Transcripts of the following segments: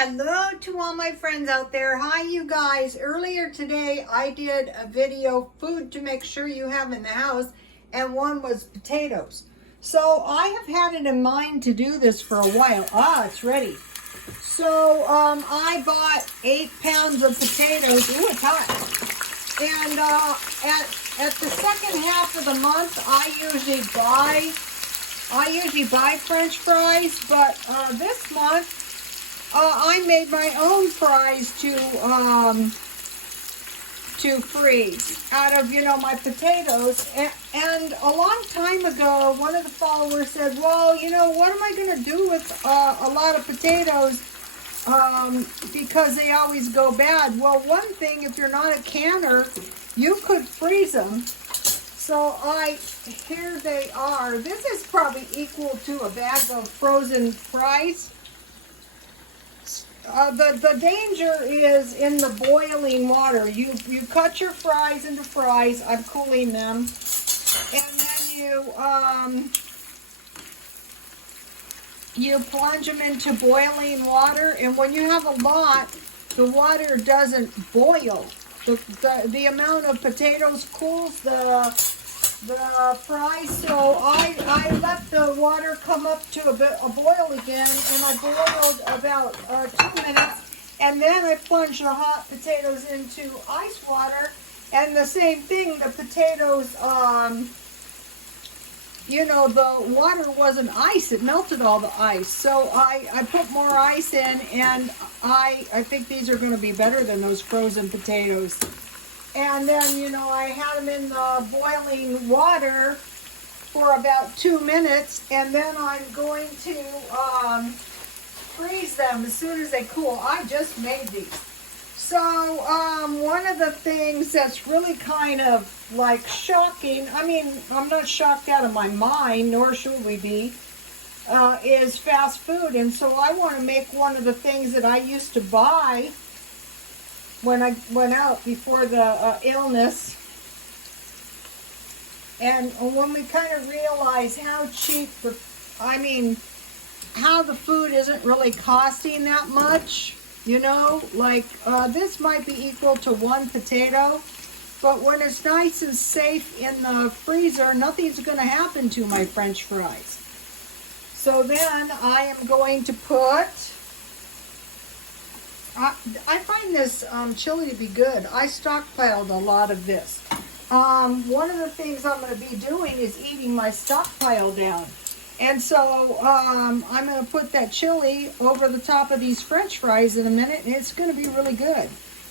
Hello to all my friends out there. Hi you guys. Earlier today I did a video, food to make sure you have in the house, and one was potatoes. So I have had it in mind to do this for a while. It's ready. So I bought 8 pounds of potatoes. Ooh, it's hot. And at the second half of the month I usually buy French fries, but this month I made my own fries to freeze out of, my potatoes. And a long time ago, one of the followers said, well, what am I going to do with a lot of potatoes because they always go bad? Well, one thing, if you're not a canner, you could freeze them. So here they are. This is probably equal to a bag of frozen fries. The danger is in the boiling water. You cut your fries into fries. I'm cooling them, and then you plunge them into boiling water. And when you have a lot, the water doesn't boil. The amount of potatoes cools the fries. So I let the water come up to a boil again, and I boiled about 2 minutes, and then I plunged the hot potatoes into ice water. And the same thing, the potatoes, the water wasn't ice, it melted all the ice. So I put more ice in, and I think these are going to be better than those frozen potatoes. And then, I had them in the boiling water for about 2 minutes, and then I'm going to freeze them as soon as they cool. I just made these. So one of the things that's really kind of like shocking, I'm not shocked out of my mind, nor should we be, is fast food. And so I want to make one of the things that I used to buy when I went out before the illness, and when we kind of realize how cheap how the food isn't really costing that much, this might be equal to 1 potato, but when it's nice and safe in the freezer, nothing's going to happen to my French fries. So then I am going to put, I find this chili to be good. I stockpiled a lot of this. One of the things I'm going to be doing is eating my stockpile down. And so I'm going to put that chili over the top of these French fries in a minute, and it's going to be really good.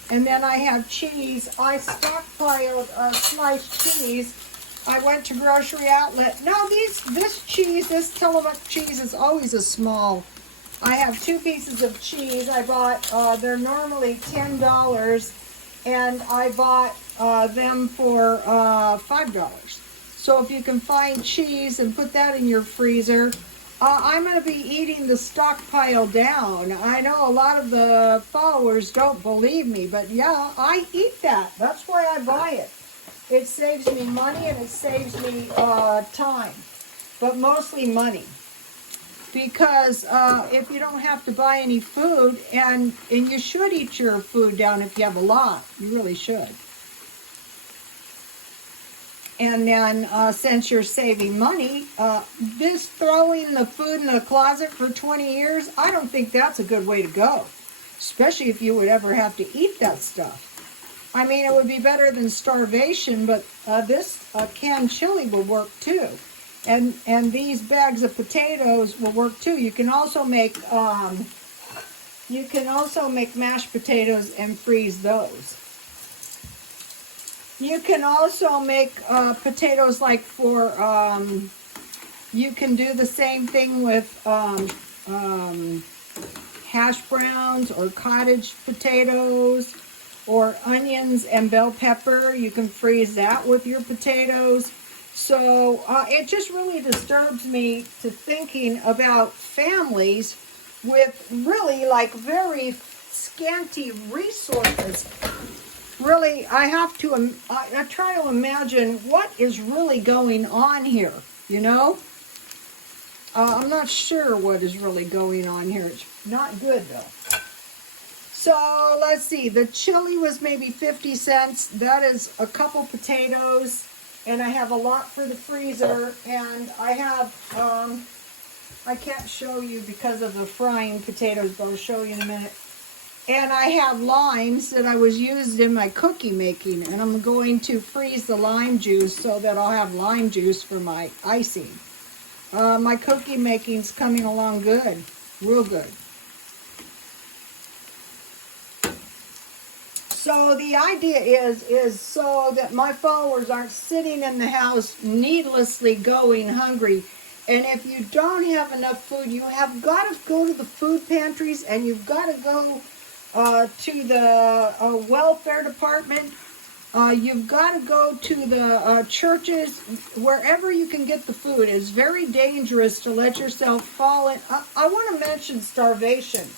And then I have cheese. I stockpiled sliced cheese. I went to Grocery Outlet. Now this Tillamook cheese is always a small. I have 2 pieces of cheese. I bought, they're normally $10, and I bought them for $5. So if you can find cheese and put that in your freezer, I'm going to be eating the stockpile down. I know a lot of the followers don't believe me, but yeah, I eat that. That's why I buy it. It saves me money, and it saves me time, but mostly money. Because if you don't have to buy any food, and you should eat your food down if you have a lot, you really should. And then since you're saving money, this throwing the food in the closet for 20 years, I don't think that's a good way to go, especially if you would ever have to eat that stuff. It would be better than starvation, but this canned chili will work too. And these bags of potatoes will work too. You can also make mashed potatoes and freeze those. You can also make potatoes like for you can do the same thing with hash browns or cottage potatoes or onions and bell pepper. You can freeze that with your potatoes. So it just really disturbs me to thinking about families with really very scanty resources. Really, I try to imagine what is really going on here, I'm not sure what is really going on here. It's not good though. So let's see, the chili was maybe 50 cents. That is a couple potatoes, and I have a lot for the freezer, and I have, I can't show you because of the frying potatoes, but I'll show you in a minute. And I have limes that I was used in my cookie making, and I'm going to freeze the lime juice so that I'll have lime juice for my icing. My cookie making's coming along good, real good. So the idea is so that my followers aren't sitting in the house needlessly going hungry. And if you don't have enough food, you have got to go to the food pantries, and you've got to go to the welfare department. You've got to go to the churches, wherever you can get the food. It's very dangerous to let yourself fall in. I want to mention starvation,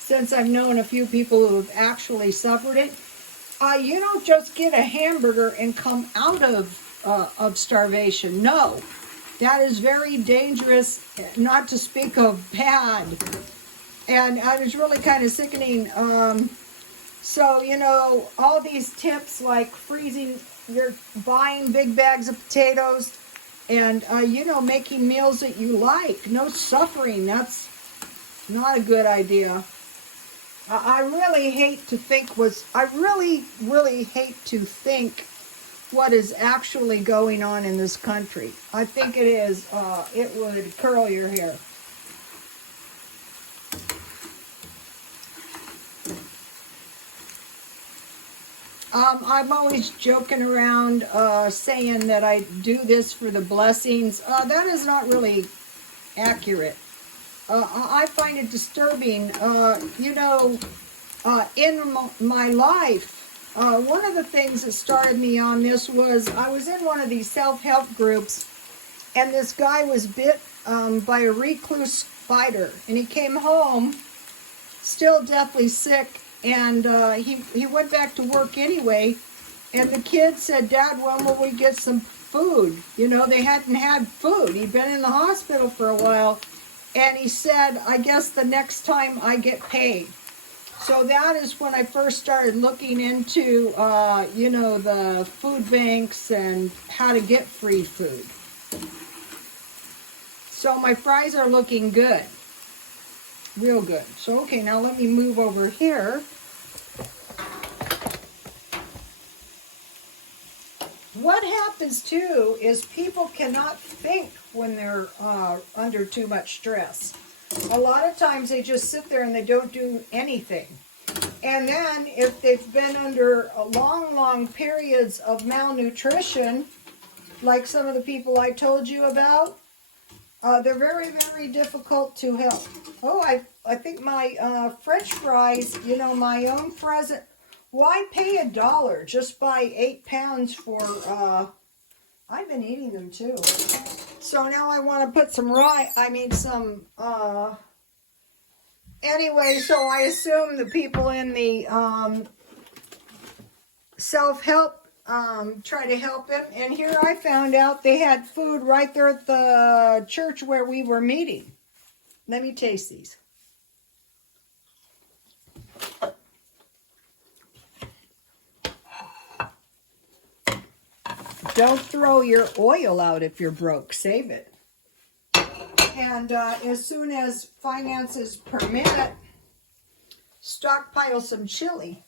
since I've known a few people who have actually suffered it. You don't just get a hamburger and come out of starvation. No, that is very dangerous, not to speak of bad. And I was really kind of sickening. So, you know, all these tips like freezing, you're buying big bags of potatoes, and, you know, making meals that you like. No suffering. That's not a good idea. I really hate to think I really hate to think what is actually going on in this country. I think it would curl your hair. I'm always joking around saying that I do this for the blessings. That is not really accurate. I find it disturbing. You know, in my life, one of the things that started me on this was I was in one of these self-help groups, and this guy was bit by a recluse spider, and he came home still deathly sick, and he went back to work anyway, and the kid said, "Dad, when will we get some food?" You know, they hadn't had food. He'd been in the hospital for a while, and he said, "I guess the next time I get paid." So that is when I first started looking into, you know, the food banks and how to get free food. So my fries are looking good. Real good. So, okay, now let me move over here. What happens, too, is people cannot think when they're under too much stress. A lot of times they just sit there and they don't do anything. And then if they've been under long periods of malnutrition, like some of the people I told you about, they're very, very difficult to help. Oh, I think my French fries, you know, my own present. Why pay $1? Just buy 8 pounds for, I've been eating them too. So now I want to put some anyway, so I assume the people in the self-help try to help him. And here I found out they had food right there at the church where we were meeting. Let me taste these. Don't throw your oil out if you're broke. Save it. And as soon as finances permit, stockpile some chili.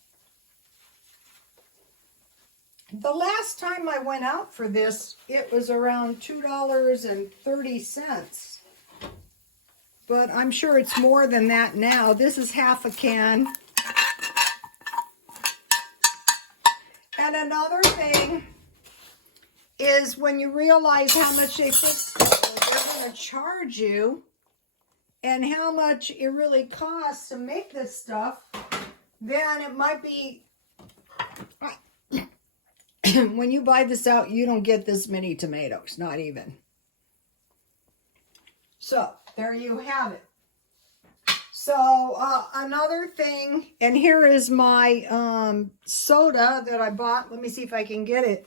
The last time I went out for this, it was around $2.30. But I'm sure it's more than that now. This is half a can. And another thing is when you realize how much they're going to charge you and how much it really costs to make this stuff, then it might be, when you buy this out, you don't get this many tomatoes, not even. So, there you have it. So, another thing, and here is my soda that I bought. Let me see if I can get it.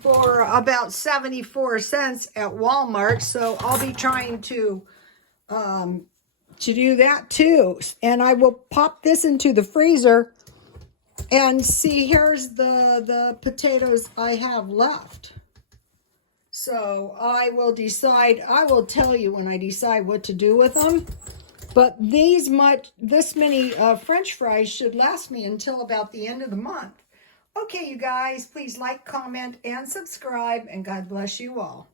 For about 74 cents at Walmart. So I'll be trying to to do that too. And I will pop this into the freezer and see, here's the potatoes I have left. So I will decide, I will tell you when I decide what to do with them. But this many French fries should last me until about the end of the month. Okay, you guys, please like, comment, and subscribe, and God bless you all.